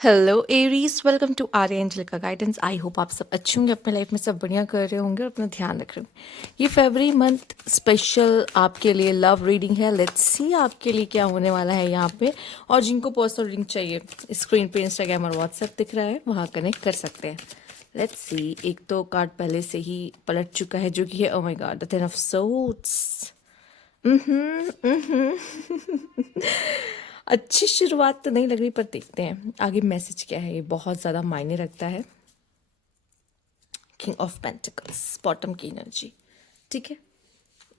Hello Aries, welcome to Arya angel का guidance. I hope आप सब अच्छे होंगे, अपने लाइफ में सब बढ़िया कर रहे होंगे और अपना ध्यान रख रहे होंगे। ये फरवरी मंथ स्पेशल आपके लिए लव रीडिंग है। लेट्स सी आपके लिए क्या होने वाला है यहाँ पे। और जिनको पर्सनल रीडिंग चाहिए, स्क्रीन पे इंस्टाग्राम और व्हाट्सएप दिख रहा है, वहाँ कनेक्ट कर सकते हैं। Let's see. एक तो कार्ड पहले से ही पलट चुका है, जो कि है oh my God, the ten of swords. अच्छी शुरुआत तो नहीं लग रही, पर देखते हैं आगे मैसेज क्या है। ये बहुत ज़्यादा मायने रखता है। किंग ऑफ पेंटिकल्स, बॉटम की एनर्जी। ठीक है,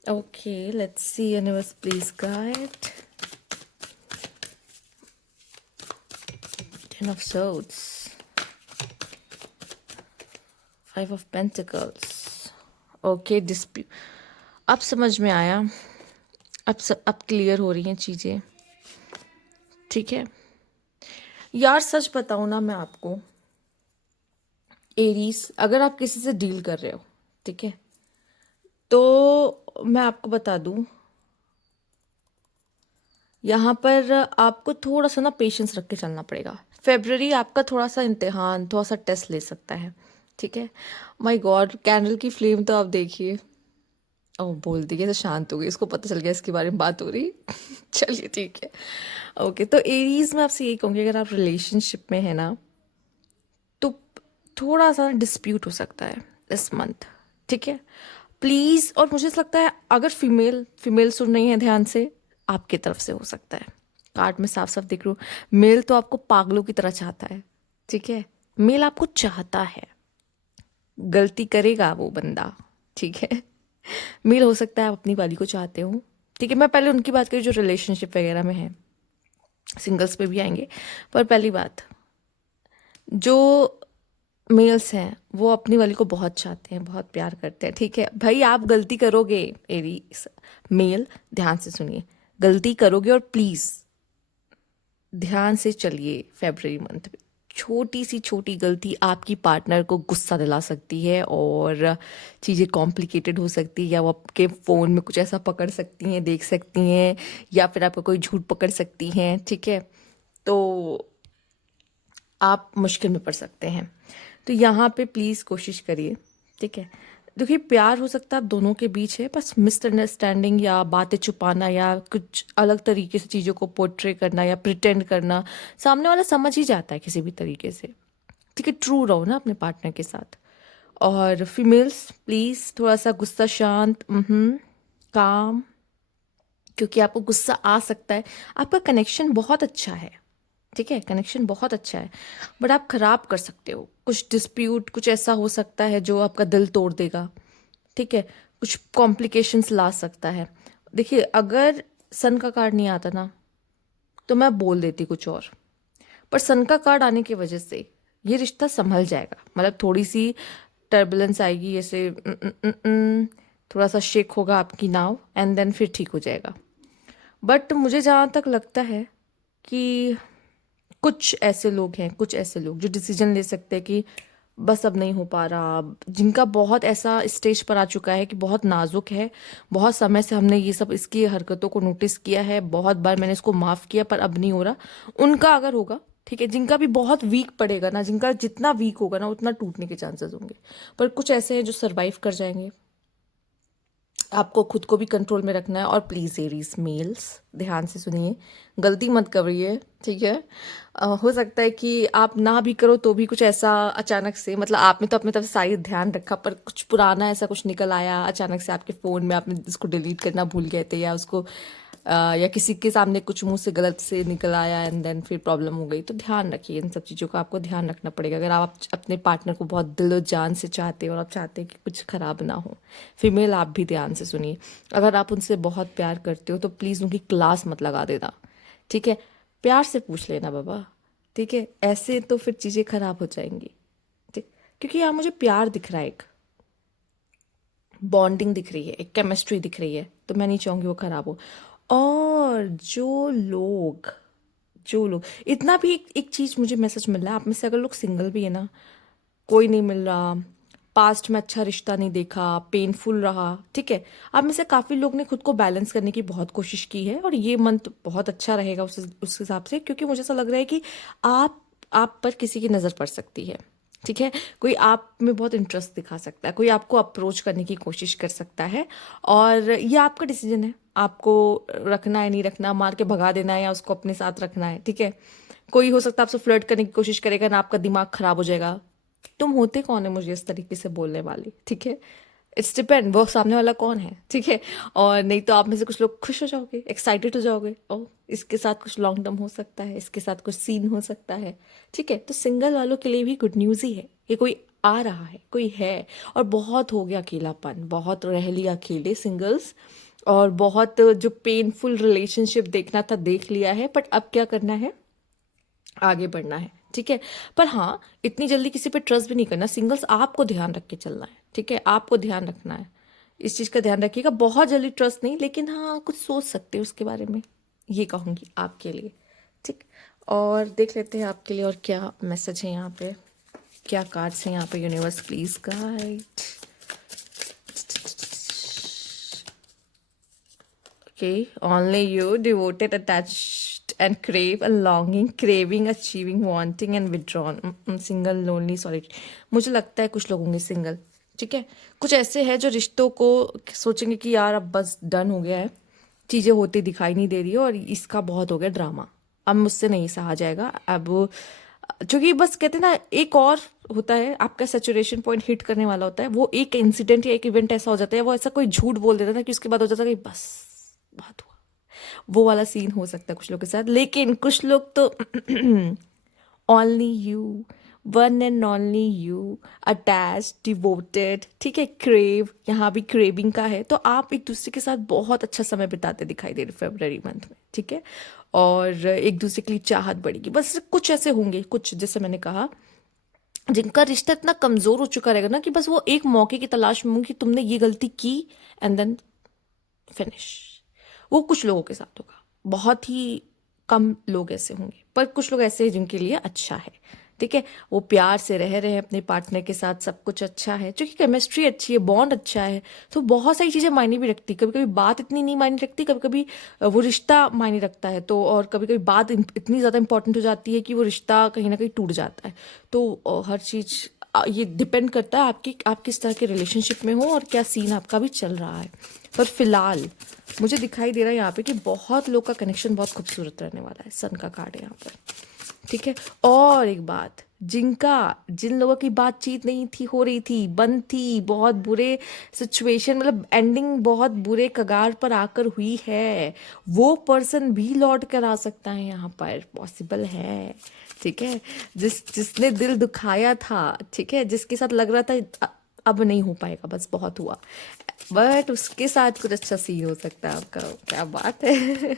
okay let's see. Universe please guide. Ten of swords, five of pentacles. Okay, dispute. अब समझ में आया। अब क्लियर हो रही हैं चीज़ें। ठीक है यार, सच बताऊँ ना मैं आपको, एरीज, अगर आप किसी से डील कर रहे हो, ठीक है, तो मैं आपको बता दूं, यहाँ पर आपको थोड़ा सा ना पेशेंस रख के चलना पड़ेगा। फेब्रवरी आपका थोड़ा सा इम्तिहान, थोड़ा सा टेस्ट ले सकता है। ठीक है, माय गॉड, कैंडल की फ्लेम तो आप देखिए। ओह, बोल दी कैसे शांत हो गई, इसको पता चल गया इसके बारे में बात हो रही। चलिए ठीक है। ओके, तो एरीज में आपसे यही कहूँगी, अगर आप रिलेशनशिप में है ना, तो थोड़ा सा डिस्प्यूट हो सकता है इस मंथ। ठीक है, प्लीज। और मुझे ऐसा लगता है, अगर फीमेल फीमेल सुन रही है ध्यान से, आपकी तरफ से हो सकता है। कार्ड में साफ साफ दिख रहा हूँ, मेल तो आपको पागलों की तरह चाहता है। ठीक है, मेल आपको चाहता है, गलती करेगा वो बंदा। ठीक है, मेल हो सकता है आप अपनी वाली को चाहते हो। ठीक है, मैं पहले उनकी बात करी जो रिलेशनशिप वगैरह में है, सिंगल्स पे भी आएंगे। पर पहली बात, जो मेल्स हैं वो अपनी वाली को बहुत चाहते हैं, बहुत प्यार करते हैं। ठीक है भाई, आप गलती करोगे, एरी मेल ध्यान से सुनिए, गलती करोगे और प्लीज ध्यान से चलिए। फेब्रवरी मंथ में छोटी सी छोटी गलती आपकी पार्टनर को गुस्सा दिला सकती है, और चीज़ें कॉम्प्लिकेटेड हो सकती है, या वो आपके फ़ोन में कुछ ऐसा पकड़ सकती हैं, देख सकती हैं, या फिर आपका कोई झूठ पकड़ सकती हैं। ठीक है, तो आप मुश्किल में पड़ सकते हैं। तो यहाँ पे प्लीज़ कोशिश करिए। ठीक है, देखिए प्यार हो सकता है आप दोनों के बीच है, बस मिसअंडरस्टैंडिंग या बातें छुपाना या कुछ अलग तरीके से चीज़ों को पोर्ट्रे करना या प्रिटेंड करना, सामने वाला समझ ही जाता है किसी भी तरीके से। ठीक है, ट्रू रहो ना अपने पार्टनर के साथ। और फीमेल्स प्लीज़ थोड़ा सा गुस्सा शांत, काम, क्योंकि आपको गुस्सा आ सकता है। आपका कनेक्शन बहुत अच्छा है। ठीक है, कनेक्शन बहुत अच्छा है, बट आप खराब कर सकते हो। कुछ डिस्प्यूट, कुछ ऐसा हो सकता है जो आपका दिल तोड़ देगा। ठीक है, कुछ कॉम्प्लिकेशंस ला सकता है। देखिए, अगर सन का कार्ड नहीं आता ना, तो मैं बोल देती कुछ और, पर सन का कार्ड आने की वजह से ये रिश्ता संभल जाएगा। मतलब थोड़ी सी टर्बुलेंस आएगी, ऐसे थोड़ा सा शेक होगा आपकी नाव, एंड देन फिर ठीक हो जाएगा। बट मुझे जहाँ तक लगता है कि कुछ ऐसे लोग हैं, कुछ ऐसे लोग जो डिसीजन ले सकते हैं कि बस अब नहीं हो पा रहा, जिनका बहुत ऐसा स्टेज पर आ चुका है कि बहुत नाजुक है, बहुत समय से हमने ये सब इसकी हरकतों को नोटिस किया है, बहुत बार मैंने इसको माफ़ किया पर अब नहीं हो रहा, उनका अगर होगा। ठीक है, जिनका भी बहुत वीक पड़ेगा ना, जिनका जितना वीक होगा ना उतना टूटने के चांसेस होंगे। पर कुछ ऐसे हैं जो सरवाइव कर जाएंगे। आपको खुद को भी कंट्रोल में रखना है। और प्लीज़ एरीज मेल्स ध्यान से सुनिए, गलती मत करिए। ठीक है, हो सकता है कि आप ना भी करो तो भी कुछ ऐसा अचानक से, मतलब आपने तो अपनी तरफ से सारी ध्यान रखा, पर कुछ पुराना ऐसा कुछ निकल आया अचानक से आपके फ़ोन में, आपने उसको डिलीट करना भूल गए थे, या उसको या किसी के सामने कुछ मुंह से गलत से निकल आया, एंड देन फिर प्रॉब्लम हो गई। तो ध्यान रखिए, इन सब चीज़ों का आपको ध्यान रखना पड़ेगा। अगर आप अपने पार्टनर को बहुत दिलो जान से चाहते हो और आप चाहते हैं कि कुछ खराब ना हो। फीमेल आप भी ध्यान से सुनिए, अगर आप उनसे बहुत प्यार करते हो तो प्लीज़ उनकी क्लास मत लगा देना। ठीक है, प्यार से पूछ लेना बाबा। ठीक है, ऐसे तो फिर चीज़ें खराब हो जाएंगी। ठीक, क्योंकि यहाँ मुझे प्यार दिख रहा है, एक बॉन्डिंग दिख रही है, एक केमिस्ट्री दिख रही है, तो मैं नहीं चाहूँगी वो खराब हो। और जो लोग इतना भी, एक चीज़ मुझे मैसेज मिल रहा है, आप में से अगर लोग सिंगल भी है ना, कोई नहीं मिल रहा, पास्ट में अच्छा रिश्ता नहीं देखा, पेनफुल रहा। ठीक है, आप में से काफ़ी लोग ने खुद को बैलेंस करने की बहुत कोशिश की है, और ये मंथ बहुत अच्छा रहेगा उस हिसाब से, क्योंकि मुझे ऐसा लग रहा है कि आप आप पर किसी की नज़र पड़ सकती है, ठीक है। कोई आप में बहुत इंटरेस्ट दिखा सकता है, कोई आपको अप्रोच करने की कोशिश कर सकता है, और ये आपका डिसीजन है, आपको रखना है नहीं रखना, मार के भगा देना है या उसको अपने साथ रखना है, ठीक है। कोई हो सकता है आपसे फ्लर्ट करने की कोशिश करेगा ना, आपका दिमाग खराब हो जाएगा। तुम होते कौन है मुझे इस तरीके से बोलने वाली, ठीक है। इट्स डिपेंड वो सामने वाला कौन है, ठीक है। और नहीं तो आप में से कुछ लोग खुश हो जाओगे, एक्साइटेड हो जाओगे, ओ इसके साथ कुछ लॉन्ग टर्म हो सकता है, इसके साथ कुछ सीन हो सकता है, ठीक है। तो सिंगल वालों के लिए भी गुड न्यूज़ ही है कि कोई आ रहा है, कोई है। और बहुत हो गया अकेलापन, बहुत रह लिया अकेले सिंगल्स, और बहुत जो पेनफुल रिलेशनशिप देखना था देख लिया है, बट अब क्या करना है, आगे बढ़ना है, ठीक है। पर हाँ, इतनी जल्दी किसी पे ट्रस्ट भी नहीं करना। सिंगल्स आपको ध्यान रख के चलना है, ठीक है, आपको ध्यान रखना है, इस चीज़ का ध्यान रखिएगा। बहुत जल्दी ट्रस्ट नहीं, लेकिन हाँ कुछ सोच सकते हो उसके बारे में, ये कहूँगी आपके लिए, ठीक। और देख लेते हैं आपके लिए और क्या मैसेज है यहाँ पे, क्या कार्ड्स हैं यहाँ पे। Universe please guide. Okay, only you, devoted, attached, and crave, a longing, craving, achieving, wanting, and withdrawn. Single, lonely, solitary. मुझे लगता है कुछ लोग होंगे सिंगल, ठीक है। कुछ ऐसे हैं जो रिश्तों को सोचेंगे कि यार अब बस डन हो गया है, चीज़ें होती दिखाई नहीं दे रही है, और इसका बहुत हो गया ड्रामा, अब मुझसे नहीं सहा जाएगा। अब क्योंकि बस कहते हैं ना, एक और होता है आपका सेचुरेशन पॉइंट हिट करने वाला होता है, वो एक इंसिडेंट या एक इवेंट ऐसा हो जाता है, वो ऐसा कोई झूठ बोल देता है कि उसके बाद हो जाता है कि बस बात हुआ। वो वाला सीन हो सकता है कुछ लोग के साथ, लेकिन कुछ लोग तो only you, one and only you, attach, devoted, ठीक है, क्रेव, यहाँ भी क्रेविंग का है। तो आप एक दूसरे के साथ बहुत अच्छा समय बिताते दिखाई दे रहे फरवरी मंथ में, ठीक है। और एक दूसरे के लिए चाहत बढ़ेगी। बस कुछ ऐसे होंगे, कुछ जैसे मैंने कहा, जिनका रिश्ता इतना कमजोर हो चुका रहेगा ना कि बस वो एक मौके की तलाश में होंगे कि तुमने ये गलती की, एंड देन फिनिश। वो कुछ लोगों के साथ होगा, बहुत ही कम लोग ऐसे होंगे, पर कुछ लोग ऐसे हैं जिनके लिए अच्छा है, ठीक है। वो प्यार से रह रहे हैं अपने पार्टनर के साथ, सब कुछ अच्छा है, क्योंकि केमिस्ट्री अच्छी है, बॉन्ड अच्छा है, तो बहुत सारी चीज़ें मायने भी रखती। कभी कभी बात इतनी नहीं मायने रखती, कभी कभी वो रिश्ता मायने रखता है, तो और कभी कभी बात इतनी ज़्यादा इंपॉर्टेंट हो जाती है कि वो रिश्ता कहीं ना कहीं टूट जाता है। तो हर चीज़ ये डिपेंड करता है आप किस तरह के रिलेशनशिप में हो और क्या सीन आपका भी चल रहा है। पर फिलहाल मुझे दिखाई दे रहा है यहाँ पे कि बहुत लोग का कनेक्शन बहुत खूबसूरत रहने वाला है। सन का कार्ड है यहाँ पर, ठीक है। और एक बात, जिन लोगों की बातचीत नहीं थी, हो रही थी, बंद थी, बहुत बुरे सिचुएशन, मतलब एंडिंग बहुत बुरे कगार पर आकर हुई है, वो पर्सन भी लौट कर आ सकता है, यहाँ पर पॉसिबल है, ठीक है। जिसने दिल दुखाया था, ठीक है, जिसके साथ लग रहा था अब नहीं हो पाएगा, बस बहुत हुआ, बट उसके साथ कुछ अच्छा सीन हो सकता है आपका। क्या बात है।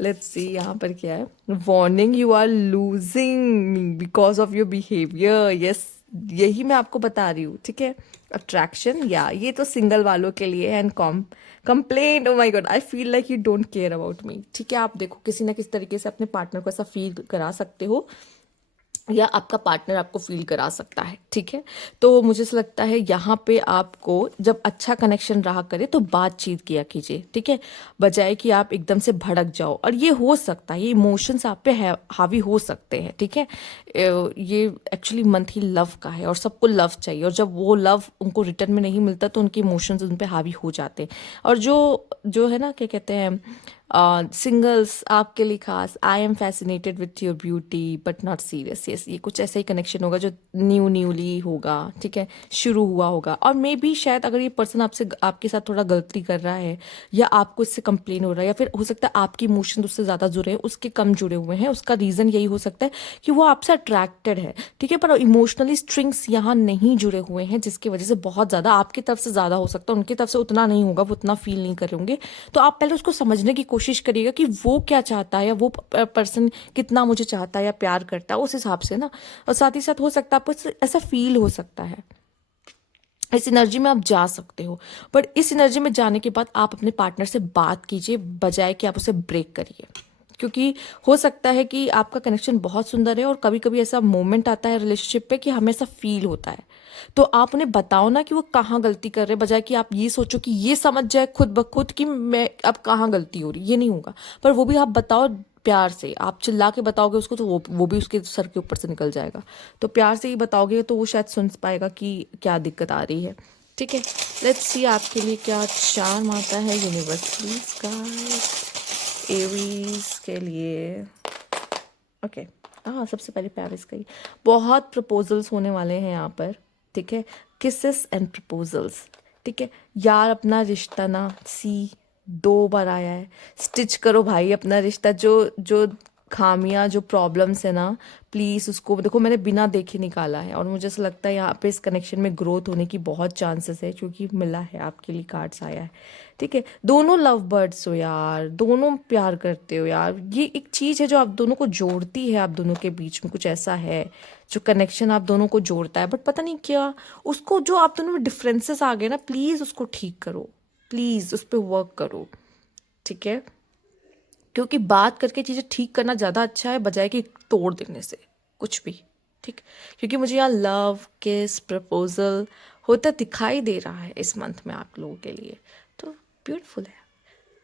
लेट्स सी यहाँ पर क्या है। Warning, you are losing because of your behaviour. Yes, यही मैं आपको बता रही हूँ, ठीक है। अट्रैक्शन, या ये तो सिंगल वालों के लिए है। And complaint, oh my God, I feel like you don't care about me, ठीक है। आप देखो किसी ना किसी तरीके से अपने पार्टनर को ऐसा फील करा सकते हो, या आपका पार्टनर आपको फील करा सकता है, ठीक है। तो मुझे ऐसा लगता है यहाँ पे आपको जब अच्छा कनेक्शन रहा करे तो बातचीत किया कीजिए, ठीक है, बजाय कि आप एकदम से भड़क जाओ। और ये हो सकता है, ये इमोशंस आप पे हावी हो सकते हैं, ठीक है। ये एक्चुअली मंथ ही लव का है, और सबको लव चाहिए, और जब वो लव उनको रिटर्न में नहीं मिलता तो उनके इमोशंस उन पे हावी हो जाते हैं। और जो जो है ना, क्या कहते हैं, सिंगल्स आपके लिए खास, I am fascinated with your beauty but not serious. Yes, ये कुछ ऐसा ही कनेक्शन होगा जो न्यूली होगा, ठीक है, शुरू हुआ होगा। और मे बी शायद अगर ये पर्सन आपके साथ थोड़ा गलती कर रहा है, या आपको इससे कंप्लेन हो रहा है, या फिर हो सकता है आपकी इमोशन उससे ज़्यादा जुड़े हैं, उसके कम जुड़े हुए हैं, उसका रीज़न यही हो सकता है कि वो आपसे अट्रैक्टेड है, ठीक है, पर इमोशनली स्ट्रिंग्स यहाँ नहीं जुड़े हुए हैं, जिसकी वजह से बहुत ज़्यादा आपकी तरफ से ज़्यादा हो सकता है, उनकी तरफ से उतना नहीं होगा, वो उतना फील नहीं कर रहे होंगे। तो आप पहले उसको समझने की कोशिश करिएगा कि वो क्या चाहता है, या वो पर्सन कितना मुझे चाहता है या प्यार करता है, उस हिसाब से ना। और साथ ही साथ हो सकता है आपको ऐसा फील हो सकता है, इस एनर्जी में आप जा सकते हो, बट इस एनर्जी में जाने के बाद आप अपने पार्टनर से बात कीजिए, बजाय कि आप उसे ब्रेक करिए। क्योंकि हो सकता है कि आपका कनेक्शन बहुत सुंदर है, और कभी कभी ऐसा मोमेंट आता है रिलेशनशिप पे कि हमें ऐसा फील होता है, तो आप उन्हें बताओ ना कि वो कहाँ गलती कर रहे हैं, बजाय कि आप ये सोचो कि ये समझ जाए खुद ब खुद कि मैं अब कहाँ गलती हो रही, ये नहीं होगा। पर वो भी आप बताओ प्यार से। आप चिल्ला के बताओगे उसको तो वो भी उसके सर के ऊपर से निकल जाएगा। तो प्यार से ही बताओगे तो वो शायद सुन पाएगा कि क्या दिक्कत आ रही है। ठीक है, लेट्स सी आपके लिए क्या चार्म आता है यूनिवर्स प्लीज गाइस एरीज के लिए। ओके, हाँ सबसे पहले पेरिस का ही। बहुत प्रपोजल्स होने वाले हैं यहाँ पर। ठीक है, किसेस एंड प्रपोजल्स। ठीक है यार, अपना रिश्ता ना सी 2 बार आया है। स्टिच करो भाई अपना रिश्ता। जो जो खामियां, जो प्रॉब्लम्स है ना, प्लीज़ उसको देखो। मैंने बिना देखे निकाला है और मुझे ऐसा लगता है यहाँ पे इस कनेक्शन में ग्रोथ होने की बहुत चांसेस है, क्योंकि मिला है आपके लिए, कार्ड्स आया है। ठीक है, दोनों लव बर्ड्स हो यार, दोनों प्यार करते हो यार। ये एक चीज़ है जो आप दोनों को जोड़ती है, आप दोनों के बीच में कुछ ऐसा है जो कनेक्शन आप दोनों को जोड़ता है। बट पता नहीं क्या, उसको जो आप दोनों में डिफरेंसेस आ गए ना, प्लीज़ उसको ठीक करो, प्लीज़ उस पर वर्क करो। ठीक है, क्योंकि बात करके चीज़ें ठीक करना ज़्यादा अच्छा है बजाय कि तोड़ देने से कुछ भी। ठीक, क्योंकि मुझे यहाँ लव किस प्रपोजल होता दिखाई दे रहा है इस मंथ में आप लोगों के लिए। तो ब्यूटीफुल है।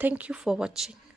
Thank you for watching.